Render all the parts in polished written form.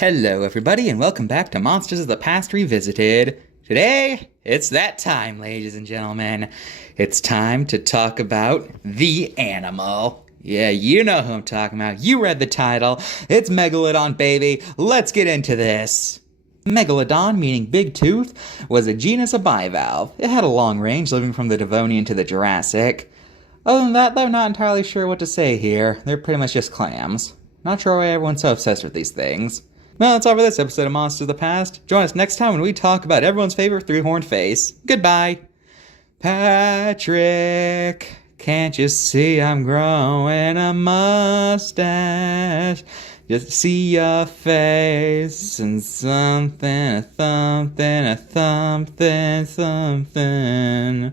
Hello everybody and welcome back to Monsters of the Past Revisited. Today, it's that time, ladies and gentlemen. It's time to talk about the animal. Yeah, you know who I'm talking about. You read the title. It's Megalodon, baby. Let's get into this. Megalodon, meaning big tooth, was a genus of bivalve. It had a long range, living from the Devonian to the Jurassic. Other than that, I'm not entirely sure what to say here. They're pretty much just clams. Not sure why everyone's so obsessed with these things. Well, that's all for this episode of Monsters of the Past. Join us next time when we talk about everyone's favorite three-horned face. Goodbye. Patrick, can't you see I'm growing a mustache? Just to see your face and something, a something, a something, something,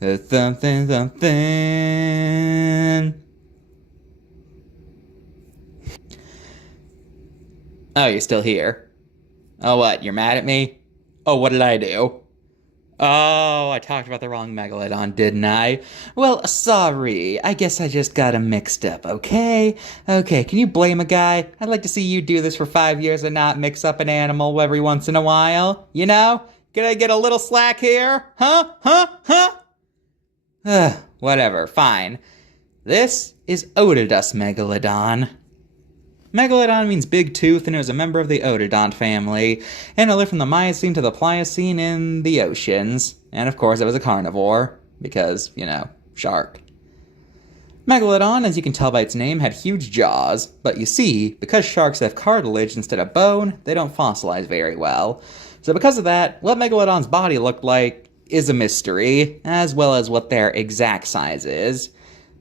a something, something. Oh, you're still here. Oh, what? You're mad at me? Oh, what did I do? Oh, I talked about the wrong megalodon, didn't I? Well, sorry. I guess I just got 'em mixed up, okay? Okay, can you blame a guy? I'd like to see you do this for 5 years and not mix up an animal every once in a while. You know? Can I get a little slack here? Huh? Whatever, fine. This is Otodus megalodon. Megalodon means big tooth, and it was a member of the Otodont family, and it lived from the Miocene to the Pliocene in the oceans. And of course, it was a carnivore, because, you know, shark. Megalodon, as you can tell by its name, had huge jaws, but you see, because sharks have cartilage instead of bone, they don't fossilize very well. So because of that, what Megalodon's body looked like is a mystery, as well as what their exact size is.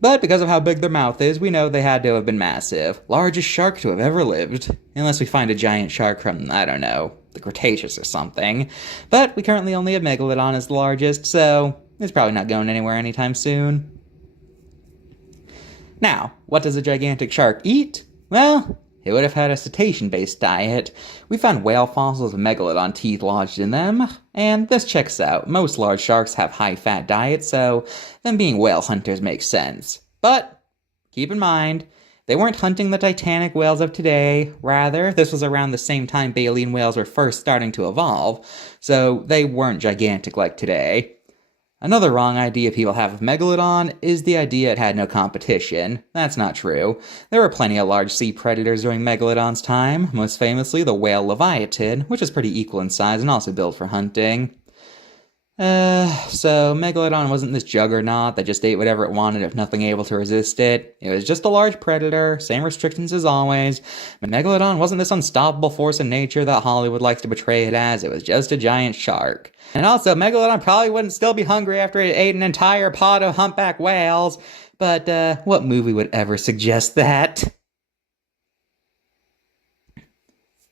But because of how big their mouth is, we know they had to have been massive. Largest shark to have ever lived. Unless we find a giant shark from, I don't know, the Cretaceous or something. But we currently only have Megalodon as the largest, so it's probably not going anywhere anytime soon. Now, what does a gigantic shark eat? Well, it would have had a cetacean-based diet. We found whale fossils with megalodon teeth lodged in them, and this checks out. Most large sharks have high-fat diets, so them being whale hunters makes sense. But keep in mind, they weren't hunting the titanic whales of today. Rather, this was around the same time baleen whales were first starting to evolve, so they weren't gigantic like today. Another wrong idea people have of Megalodon is the idea it had no competition. That's not true. There were plenty of large sea predators during Megalodon's time, most famously the whale Leviathan, which is pretty equal in size and also built for hunting. So Megalodon wasn't this juggernaut that just ate whatever it wanted if nothing able to resist it. It was just a large predator, same restrictions as always, but Megalodon wasn't this unstoppable force in nature that Hollywood likes to portray it as. It was just a giant shark. And also, Megalodon probably wouldn't still be hungry after it ate an entire pod of humpback whales, but what movie would ever suggest that?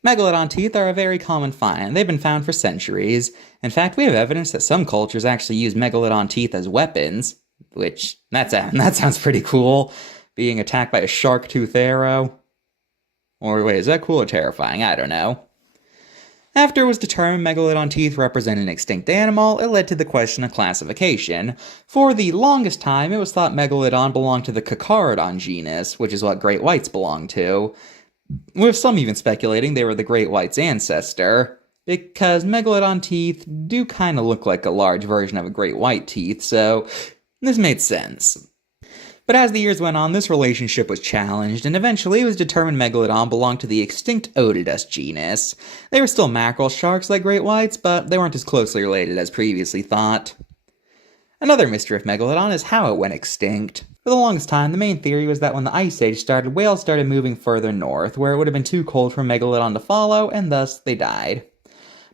Megalodon teeth are a very common find. They've been found for centuries. In fact, we have evidence that some cultures actually use megalodon teeth as weapons, which, that sounds pretty cool. Being attacked by a shark tooth arrow. Or wait, is that cool or terrifying? I don't know. After it was determined megalodon teeth represent an extinct animal, it led to the question of classification. For the longest time, it was thought megalodon belonged to the carcharodon genus, which is what great whites belong to. With some even speculating they were the great white's ancestor, because megalodon teeth do kind of look like a large version of a great white teeth, so this made sense. But as the years went on, this relationship was challenged, and eventually it was determined megalodon belonged to the extinct Otodus genus. They were still mackerel sharks like great whites, but they weren't as closely related as previously thought. Another mystery of megalodon is how it went extinct. For the longest time, the main theory was that when the Ice Age started, whales started moving further north, where it would have been too cold for megalodon to follow, and thus they died.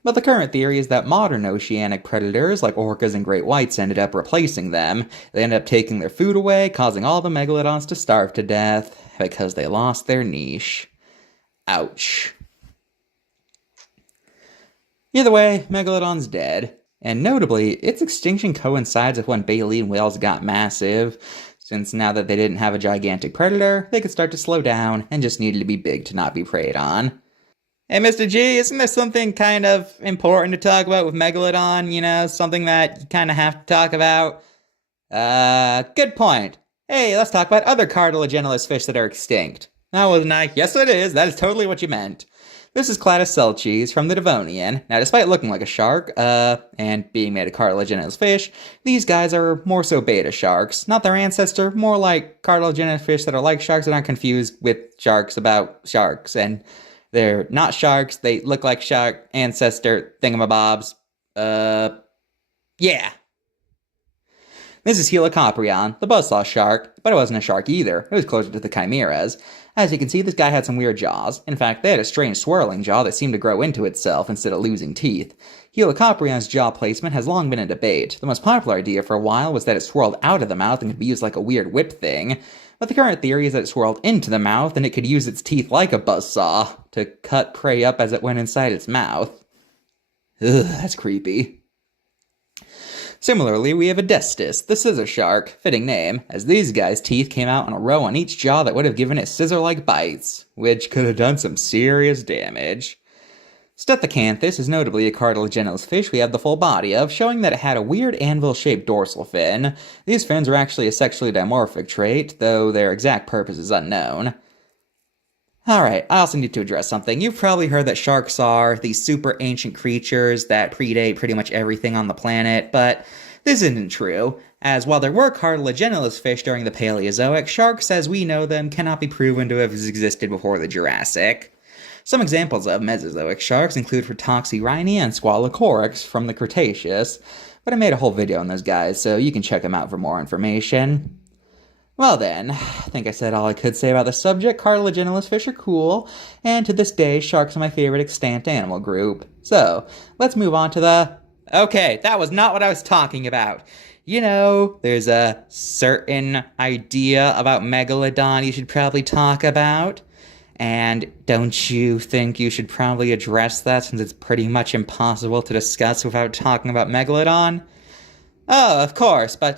But the current theory is that modern oceanic predators, like orcas and great whites, ended up replacing them. They ended up taking their food away, causing all the megalodons to starve to death, because they lost their niche. Ouch. Either way, megalodon's dead. And notably, its extinction coincides with when baleen whales got massive, since now that they didn't have a gigantic predator, they could start to slow down and just needed to be big to not be preyed on. Hey, Mr.G, isn't there something kind of important to talk about with Megalodon? You know, something that you kind of have to talk about? Good point. Hey, let's talk about other cartilaginous fish that are extinct. That wasn't I. Yes, it is. That is totally what you meant. This is Claticelches from the Devonian. Now, despite looking like a shark, and being made of cartilaginous fish, these guys are more so beta sharks. Not their ancestor, more like cartilaginous fish that are like sharks and aren't confused with sharks about sharks. And they're not sharks, they look like shark ancestor thingamabobs. Yeah. This is Helicoprion, the buzzsaw shark, but it wasn't a shark either. It was closer to the chimeras. As you can see, this guy had some weird jaws. In fact, they had a strange swirling jaw that seemed to grow into itself instead of losing teeth. Helicoprion's jaw placement has long been a debate. The most popular idea for a while was that it swirled out of the mouth and could be used like a weird whip thing. But the current theory is that it swirled into the mouth and it could use its teeth like a buzzsaw to cut prey up as it went inside its mouth. Ugh, that's creepy. Similarly, we have Adestus, the scissor shark, fitting name, as these guys' teeth came out in a row on each jaw that would have given it scissor-like bites, which could have done some serious damage. Stethocanthus is notably a cartilaginous fish we have the full body of, showing that it had a weird anvil-shaped dorsal fin. These fins are actually a sexually dimorphic trait, though their exact purpose is unknown. Alright, I also need to address something. You've probably heard that sharks are these super ancient creatures that predate pretty much everything on the planet, but this isn't true, as while there were cartilaginous fish during the Paleozoic, sharks as we know them cannot be proven to have existed before the Jurassic. Some examples of Mesozoic sharks include Phrytoxyrhini and Squalocorax from the Cretaceous, but I made a whole video on those guys, so you can check them out for more information. Well then, I think I said all I could say about the subject. Cartilaginous fish are cool, and to this day, sharks are my favorite extant animal group. So, let's move on to the... Okay, that was not what I was talking about. You know, there's a certain idea about megalodon you should probably talk about. And don't you think you should probably address that since it's pretty much impossible to discuss without talking about megalodon? Oh, of course, but,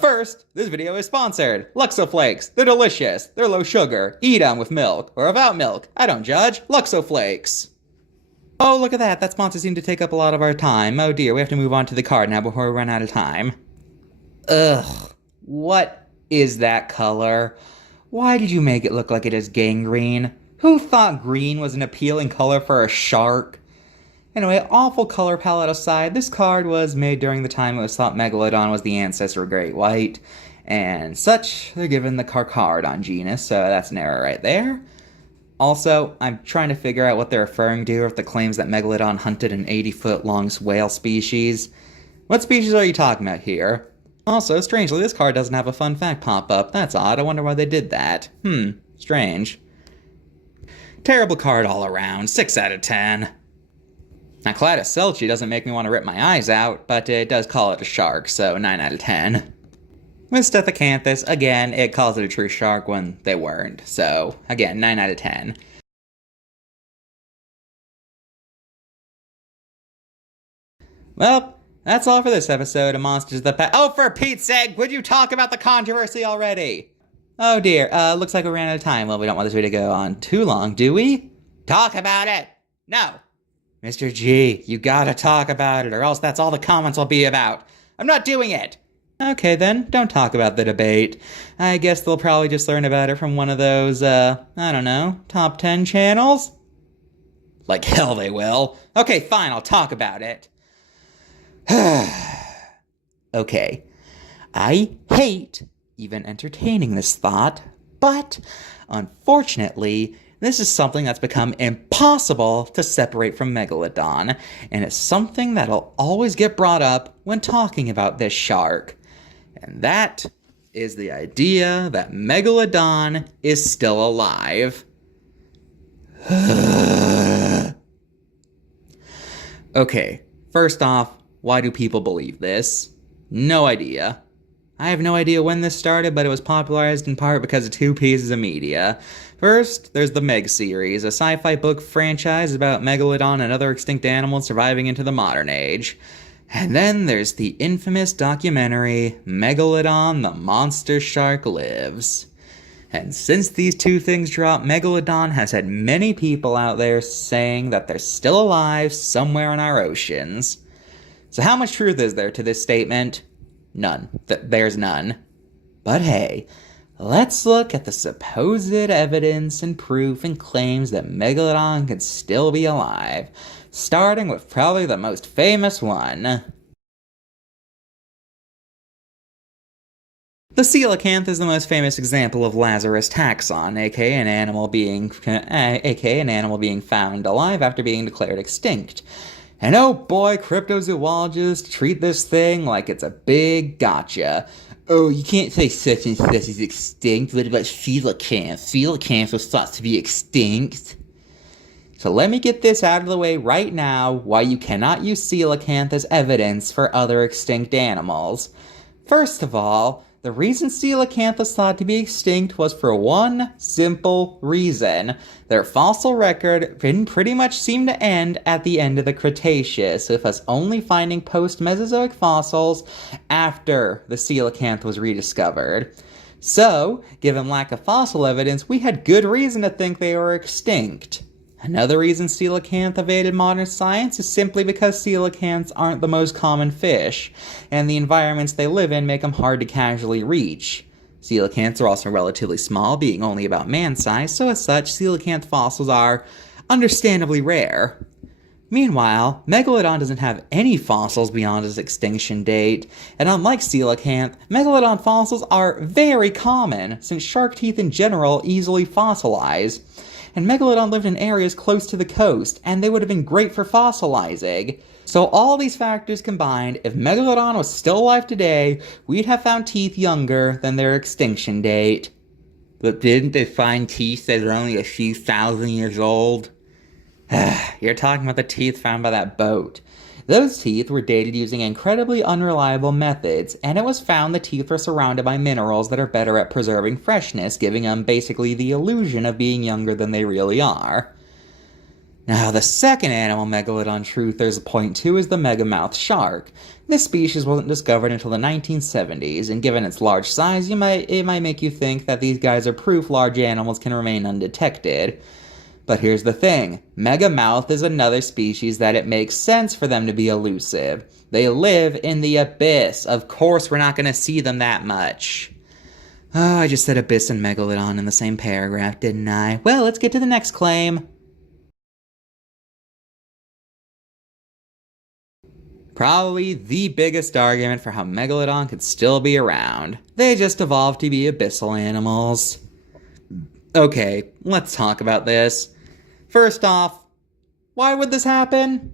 first, this video is sponsored. Luxo Flakes. They're delicious. They're low sugar. Eat them with milk. Or without milk. I don't judge. Luxo Flakes. Oh, look at that. That sponsor seemed to take up a lot of our time. Oh dear, we have to move on to the card now before we run out of time. Ugh. What is that color? Why did you make it look like it is gangrene? Who thought green was an appealing color for a shark? Anyway, awful color palette aside, this card was made during the time it was thought Megalodon was the ancestor of Great White, and such, they're given the Carcharodon genus, so that's an error right there. Also, I'm trying to figure out what they're referring to with the claims that Megalodon hunted an 80-foot-long whale species. What species are you talking about here? Also, strangely, this card doesn't have a fun fact pop-up. That's odd, I wonder why they did that. Strange. Terrible card all around, 6 out of 10. Now, Claticelches doesn't make me want to rip my eyes out, but it does call it a shark, so 9 out of 10. With Stethocanthus, again, it calls it a true shark when they weren't, so, again, 9 out of 10. Well, that's all for this episode of Monsters of the Past. Oh, for Pete's sake, would you talk about the controversy already? Oh dear, looks like we ran out of time. Well, we don't want this video to go on too long, do we? Talk about it! No! Mr. G, you gotta talk about it, or else that's all the comments will be about. I'm not doing it! Okay then, don't talk about the debate. I guess they'll probably just learn about it from one of those, I don't know, top 10 channels? Like hell they will. Okay, fine, I'll talk about it. Okay, I hate even entertaining this thought, but unfortunately, this is something that's become impossible to separate from Megalodon, and it's something that'll always get brought up when talking about this shark. And that is the idea that Megalodon is still alive. Okay, first off, why do people believe this? No idea. I have no idea when this started, but it was popularized in part because of two pieces of media. First, there's the Meg series, a sci-fi book franchise about Megalodon and other extinct animals surviving into the modern age. And then there's the infamous documentary, Megalodon, the Monster Shark Lives. And since these two things dropped, Megalodon has had many people out there saying that they're still alive somewhere in our oceans. So how much truth is there to this statement? None. There's none. But hey, Let's look at the supposed evidence and proof and claims that Megalodon could still be alive, starting with probably the most famous one. The coelacanth is the most famous example of Lazarus taxon, aka an animal being found alive after being declared extinct. And oh boy, cryptozoologists treat this thing like it's a big gotcha. Oh, you can't say such and such is extinct. What about coelacanth? Coelacanth was thought to be extinct. So let me get this out of the way right now, why you cannot use coelacanth as evidence for other extinct animals. First of all, the reason coelacanth was thought to be extinct was for one simple reason. Their fossil record didn't pretty much seem to end at the end of the Cretaceous, with us only finding post-Mesozoic fossils after the coelacanth was rediscovered. So, given lack of fossil evidence, we had good reason to think they were extinct. Another reason coelacanth evaded modern science is simply because coelacanths aren't the most common fish, and the environments they live in make them hard to casually reach. Coelacanths are also relatively small, being only about man-sized, so as such, coelacanth fossils are understandably rare. Meanwhile, Megalodon doesn't have any fossils beyond its extinction date, and unlike coelacanth, Megalodon fossils are very common, since shark teeth in general easily fossilize. And Megalodon lived in areas close to the coast, and they would have been great for fossilizing. So all these factors combined, if Megalodon was still alive today, we'd have found teeth younger than their extinction date. But didn't they find teeth that are only a few thousand years old? You're talking about the teeth found by that boat. Those teeth were dated using incredibly unreliable methods, and it was found the teeth were surrounded by minerals that are better at preserving freshness, giving them basically the illusion of being younger than they really are. Now, the second animal Megalodon truthers point to is the megamouth shark. This species wasn't discovered until the 1970s, and given its large size, it might make you think that these guys are proof large animals can remain undetected. But here's the thing, megamouth is another species that it makes sense for them to be elusive. They live in the abyss. Of course we're not going to see them that much. Oh, I just said abyss and megalodon in the same paragraph, didn't I? Well, let's get to the next claim. Probably the biggest argument for how megalodon could still be around. They just evolved to be abyssal animals. Okay, let's talk about this. First off, why would this happen?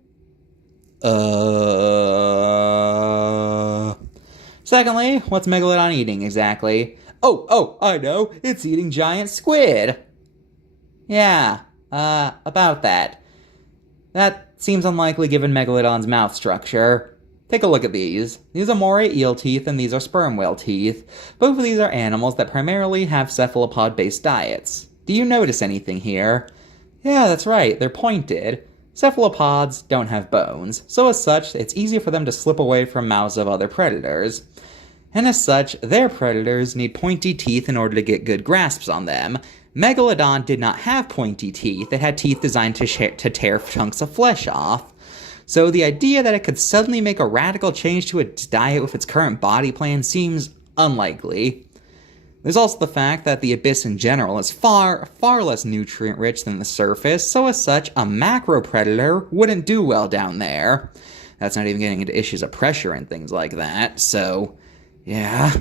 Secondly, what's Megalodon eating exactly? Oh, I know, it's eating giant squid. Yeah, about that. That seems unlikely given Megalodon's mouth structure. Take a look at these. These are moray eel teeth and these are sperm whale teeth. Both of these are animals that primarily have cephalopod-based diets. Do you notice anything here? Yeah, that's right, they're pointed. Cephalopods don't have bones, so as such, it's easier for them to slip away from mouths of other predators. And as such, their predators need pointy teeth in order to get good grasps on them. Megalodon did not have pointy teeth, it had teeth designed to tear chunks of flesh off. So the idea that it could suddenly make a radical change to its diet with its current body plan seems unlikely. There's also the fact that the abyss in general is far less nutrient-rich than the surface, so as such, a macro predator wouldn't do well down there. That's not even getting into issues of pressure and things like that, so, yeah.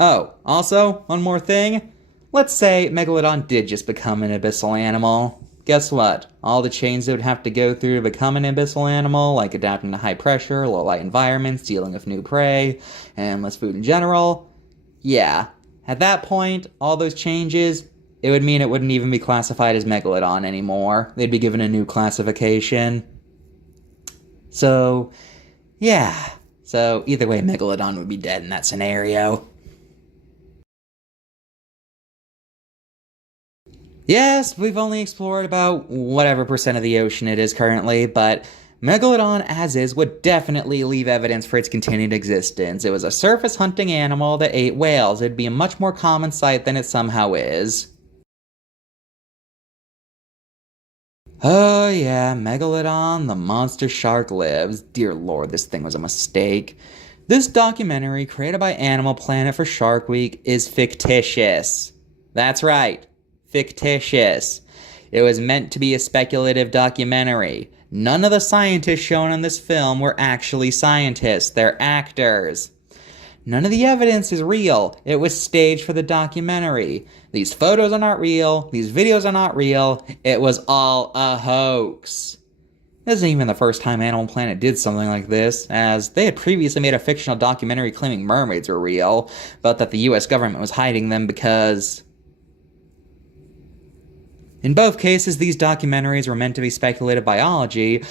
Oh, also, one more thing. Let's say Megalodon did just become an abyssal animal. Guess what? All the chains it would have to go through to become an abyssal animal, like adapting to high pressure, low light environments, dealing with new prey, and less food in general. Yeah, at that point, all those changes, it would mean it wouldn't even be classified as Megalodon anymore. They'd be given a new classification. So, yeah. So, either way, Megalodon would be dead in that scenario. Yes, we've only explored about whatever percent of the ocean it is currently, but Megalodon, as is, would definitely leave evidence for its continued existence. It was a surface hunting animal that ate whales. It'd be a much more common sight than it somehow is. Oh yeah, Megalodon, the monster shark lives. Dear lord, this thing was a mistake. This documentary, created by Animal Planet for Shark Week, is fictitious. That's right, fictitious. It was meant to be a speculative documentary. None of the scientists shown in this film were actually scientists, they're actors. None of the evidence is real. It was staged for the documentary. These photos are not real. These videos are not real. It was all a hoax. This isn't even the first time Animal Planet did something like this, as they had previously made a fictional documentary claiming mermaids were real, but that the US government was hiding them because... In both cases, these documentaries were meant to be speculative biology.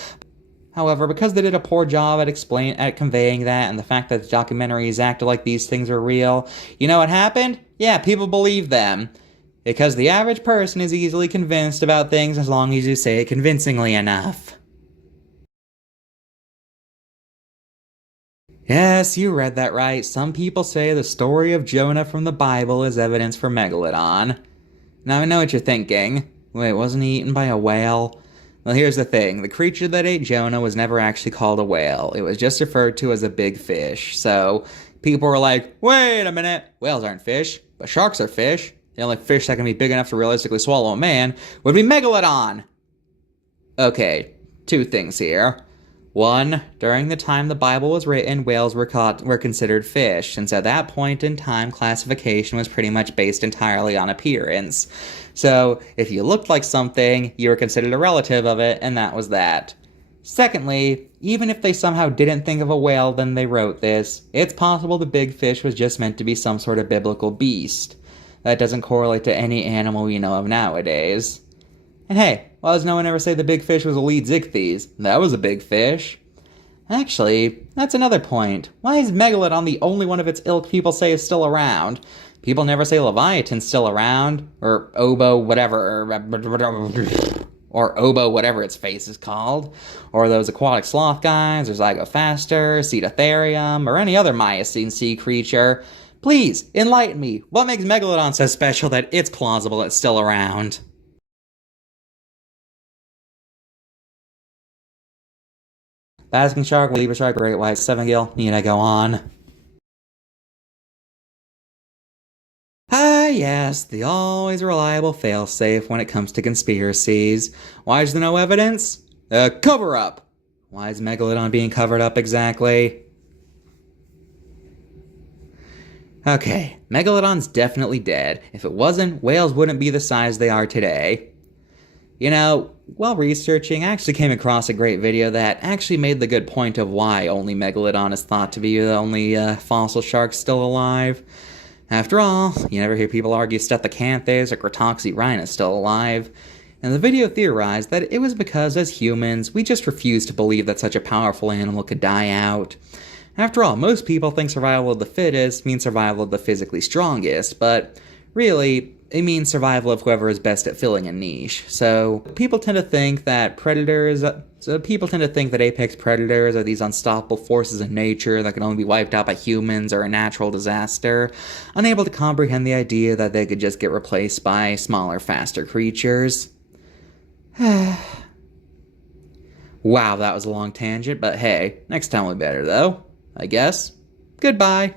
However, because they did a poor job at conveying that, and the fact that the documentaries acted like these things were real, you know what happened? Yeah, people believed them. Because the average person is easily convinced about things as long as you say it convincingly enough. Yes, you read that right. Some people say the story of Jonah from the Bible is evidence for megalodon. Now I know what you're thinking. Wait, wasn't he eaten by a whale? Well, here's the thing. The creature that ate Jonah was never actually called a whale. It was just referred to as a big fish. So, people were like, wait a minute. Whales aren't fish, but sharks are fish. The only fish that can be big enough to realistically swallow a man would be megalodon. Okay, two things here. One, during the time the Bible was written, whales were considered fish, and so at that point in time, classification was pretty much based entirely on appearance. So, if you looked like something, you were considered a relative of it, and that was that. Secondly, even if they somehow didn't think of a whale when they wrote this, it's possible the big fish was just meant to be some sort of biblical beast. That doesn't correlate to any animal we know of nowadays. And hey, why does no one ever say the big fish was a lead Zichthyes? That was a big fish. Actually, that's another point. Why is Megalodon the only one of its ilk people say is still around? People never say Leviathan's still around, or Obo whatever, or Obo whatever its face is called, or those aquatic sloth guys, or Zygofaster, Cedotherium, or any other Miocene sea creature. Please, enlighten me. What makes Megalodon so special that it's plausible it's still around? Basking shark, Weaver shark, great white, 7-gill, need I go on? Ah, yes, the always reliable failsafe when it comes to conspiracies. Why is there no evidence? Cover up! Why is Megalodon being covered up exactly? Okay, Megalodon's definitely dead. If it wasn't, whales wouldn't be the size they are today. You know, while researching, I actually came across a great video that actually made the good point of why only Megalodon is thought to be the only fossil shark still alive. After all, you never hear people argue Stethocanthes or Cratoxyrhina is still alive. And the video theorized that it was because, as humans, we just refused to believe that such a powerful animal could die out. After all, most people think survival of the fittest means survival of the physically strongest, but really, it means survival of whoever is best at filling a niche. So people tend to think that apex predators are these unstoppable forces in nature that can only be wiped out by humans or a natural disaster, unable to comprehend the idea that they could just get replaced by smaller, faster creatures. Wow, that was a long tangent, but hey, next time will be better though, I guess. Goodbye.